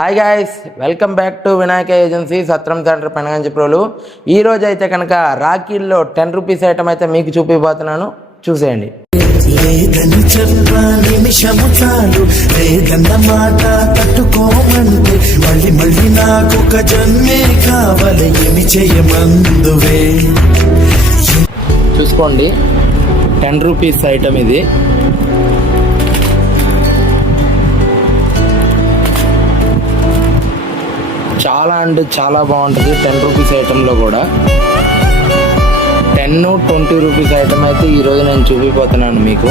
Hi guys, welcome back to Vinayaka agency సత్రం centre Penuganchiprolu. ఈరోజు అయితే కనుక రాఖీల్లో 10 రూపీస్ ఐటమ్ అయితే మీకు చూపిపోతున్నాను, చూసేయండి. లేదని చెప్పా నిమిషము చాలు, లేదన్న మాట తట్టుకోమంటే మళ్ళీ మళ్ళీ నాకొక జన్మే కావాలి, ఏమి చేయమందువే. చూసుకోండి, 10 రూపీస్ ఐటమ్ ఇది. చాలా అంటే చాలా బాగుంటుంది 10 రూపీస్ ఐటెంలో కూడా. 10, 20 రూపీస్ ఐటమ్ అయితే ఈరోజు నేను చూపిపోతున్నాను మీకు.